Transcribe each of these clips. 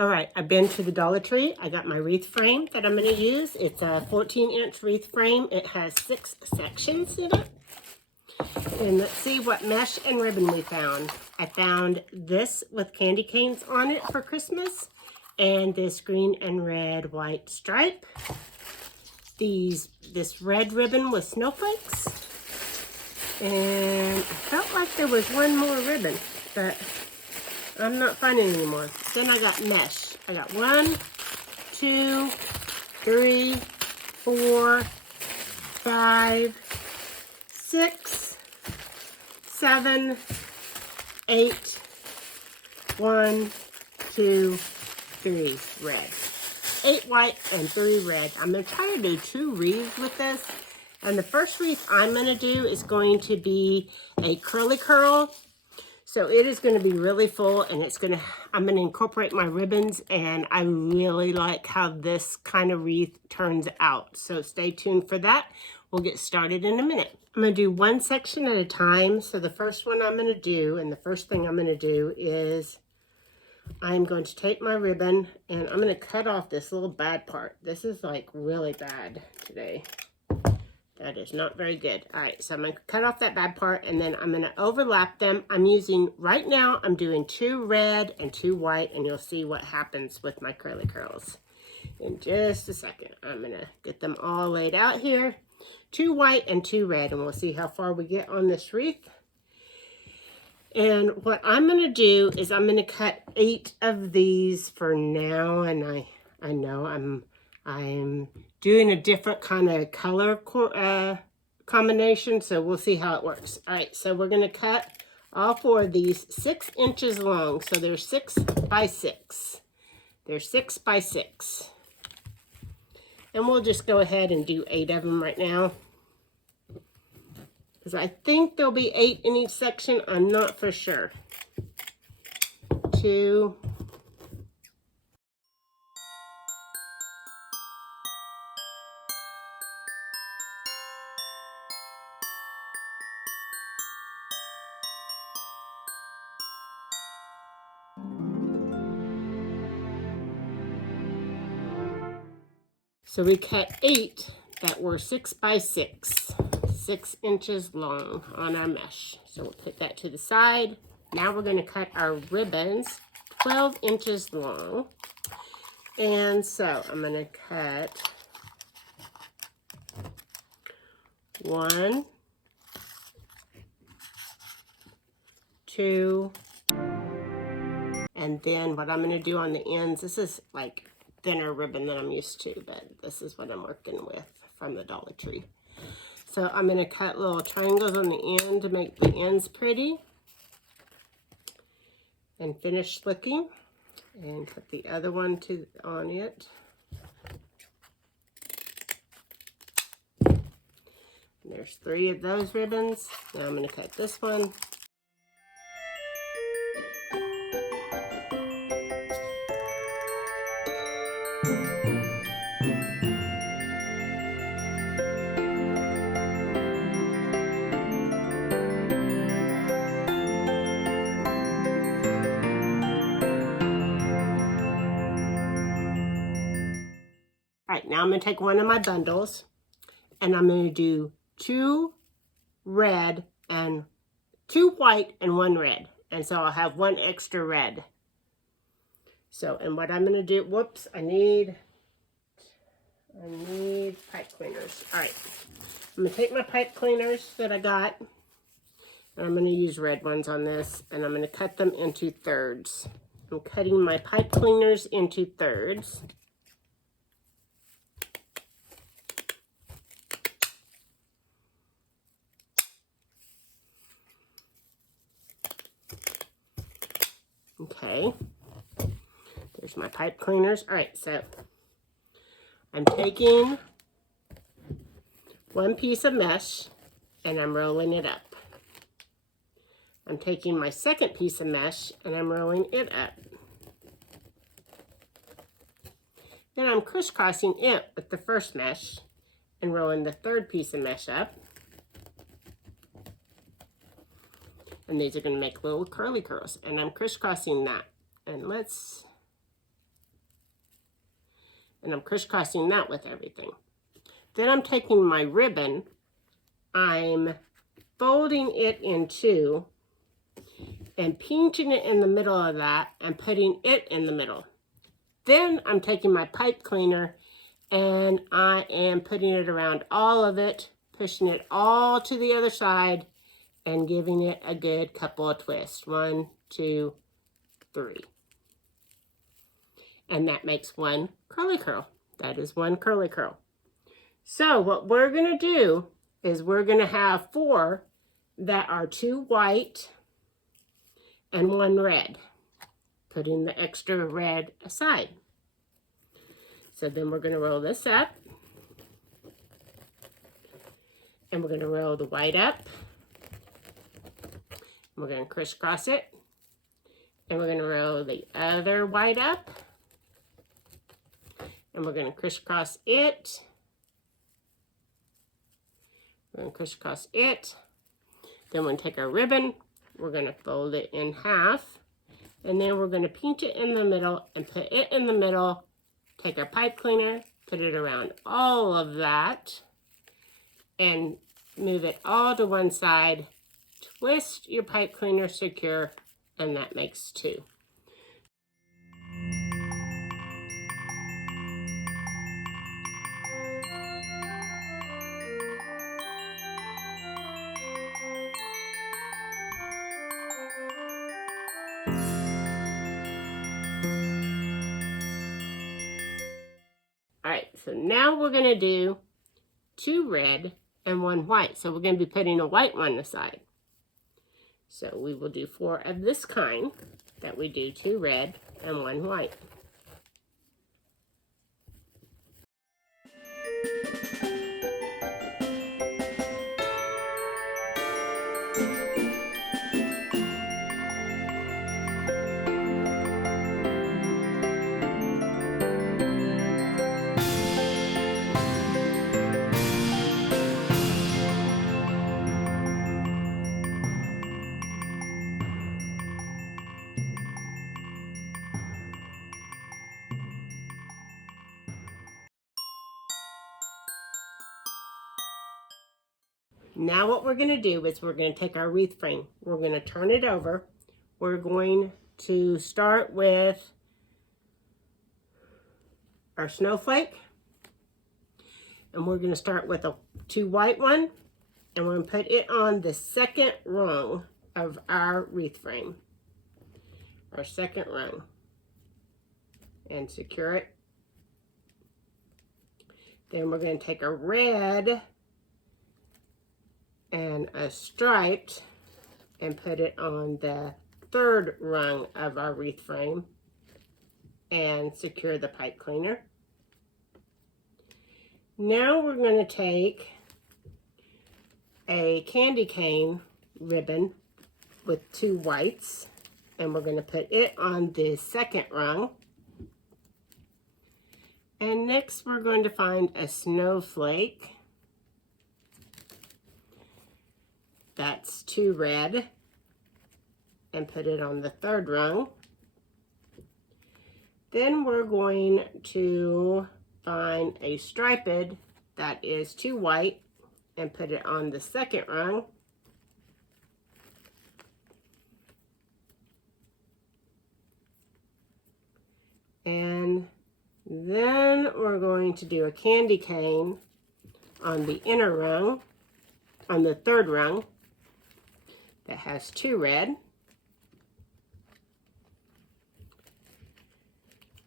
All right, I've been to the Dollar Tree. I got my wreath frame that I'm going to use. It's a 14-inch wreath frame. It has 6 sections in it. And let's see what mesh and ribbon we found. I found this with candy canes on it for Christmas. And this green and red white stripe. This red ribbon with snowflakes. And I felt like there was one more ribbon, but I'm not finding any more. Then I got mesh. I got 1, 2, 3, 4, 5, 6, 7, 8, 1, 2, 3 red. 8 white and 3 red. I'm going to try to do 2 wreaths with this. And the first wreath I'm going to do is going to be a curly curl. So it is going to be really full, and I'm going to incorporate my ribbons, and I really like how this kind of wreath turns out. So stay tuned for that. We'll get started in a minute. I'm going to do one section at a time. So the first one I'm going to do, and the first thing I'm going to do is I'm going to take my ribbon, and I'm going to cut off this little bad part. This is like really bad today. That is not very good. All right, so I'm going to cut off that bad part, and then I'm going to overlap them. Right now, I'm doing 2 red and 2 white, and you'll see what happens with my curly curls in just a second. I'm going to get them all laid out here. 2 white and 2 red, and we'll see how far we get on this wreath. And what I'm going to do is I'm going to cut 8 of these for now, and I know I'm doing a different kind of color combination, so we'll see how it works. All right, so we're going to cut all 4 of these 6 inches long, so they're 6 by 6. They're 6 by 6. And we'll just go ahead and do 8 of them right now, because I think there'll be 8 in each section. I'm not for sure. 2. So we cut 8 that were 6 by 6, 6 inches long on our mesh. So we'll put that to the side. Now we're going to cut our ribbons 12 inches long. And so I'm going to cut 1, 2, and then what I'm going to do on the ends, this is like thinner ribbon than I'm used to, but this is what I'm working with from the Dollar Tree. So I'm going to cut little triangles on the end to make the ends pretty, and finish slicking, and cut the other one on it. And there's 3 of those ribbons. Now I'm going to cut this one. All right, now I'm going to take one of my bundles, and I'm going to do 2 red and 2 white and 1 red. And so I'll have 1 extra red. So, and what I'm going to do, whoops, I need pipe cleaners. All right, I'm going to take my pipe cleaners that I got, and I'm going to use red ones on this, and I'm going to cut them into thirds. I'm cutting my pipe cleaners into thirds. Okay, there's my pipe cleaners. All right, so I'm taking 1 piece of mesh, and I'm rolling it up. I'm taking my second piece of mesh, and I'm rolling it up. Then I'm crisscrossing it with the first mesh, and rolling the third piece of mesh up. And these are going to make little curly curls. And I'm crisscrossing that. And let's and I'm crisscrossing that with everything. Then I'm taking my ribbon, I'm folding it in two and pinching it in the middle of that and putting it in the middle. Then I'm taking my pipe cleaner and I am putting it around all of it, pushing it all to the other side and giving it a good couple of twists. 1, 2, 3. And that makes one curly curl. That is one curly curl. So what we're going to do is we're going to have 4 that are 2 white and 1 red, putting the extra red aside. So then we're going to roll this up, and we're going to roll the white up, we're going to crisscross it, and we're going to roll the other white up, and we're going to crisscross it, we're going to crisscross it. Then we're going to take our ribbon, we're going to fold it in half, and then we're going to pinch it in the middle and put it in the middle. Take our pipe cleaner, put it around all of that, and move it all to one side. Twist your pipe cleaner secure, and that makes 2. All right, so now we're going to do 2 red and 1 white. So we're going to be putting a white one aside. So we will do 4 of this kind that we do 2 red and 1 white. Now what we're going to do is we're going to take our wreath frame. We're going to turn it over. We're going to start with our snowflake. And we're going to start with a 2 white one. And we're going to put it on the second rung of our wreath frame. Our second rung. And secure it. Then we're going to take a red and a striped and put it on the 3rd rung of our wreath frame and secure the pipe cleaner. Now we're going to take a candy cane ribbon with 2 whites and we're going to put it on the 2nd rung. And next we're going to find a snowflake. That's 2 red and put it on the 3rd rung. Then we're going to find a striped that is 2 white and put it on the 2nd rung. And then we're going to do a candy cane on the inner rung, on the 3rd rung, that has 2 red.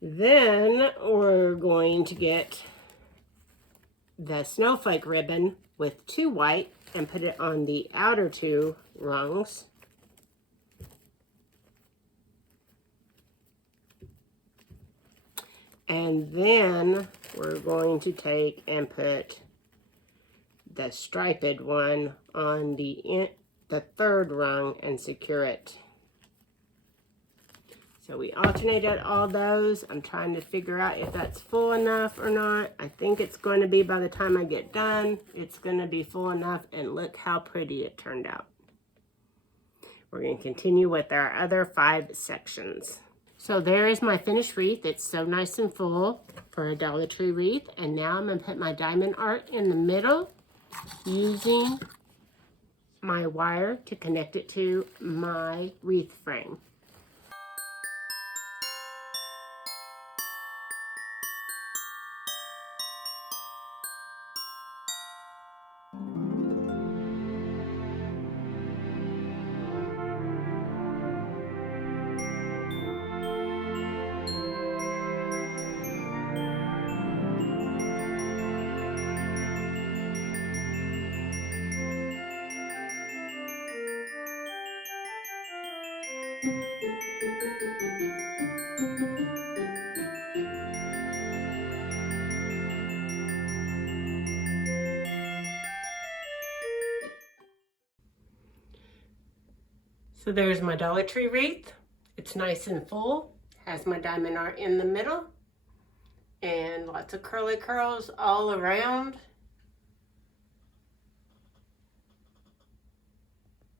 Then we're going to get the snowflake ribbon with 2 white and put it on the outer 2 rungs. And then we're going to take and put the striped one on the 3rd rung and secure it. So we alternated all those. I'm trying to figure out if that's full enough or not. I think it's going to be, by the time I get done, it's going to be full enough, and look how pretty it turned out. We're going to continue with our other 5 sections. So there is my finished wreath. It's so nice and full. for a Dollar Tree wreath. And now I'm going to put my diamond art in the middle using my wire to connect it to my wreath frame. So there's my Dollar Tree wreath. It's nice and full, has my diamond art in the middle, and lots of curly curls all around.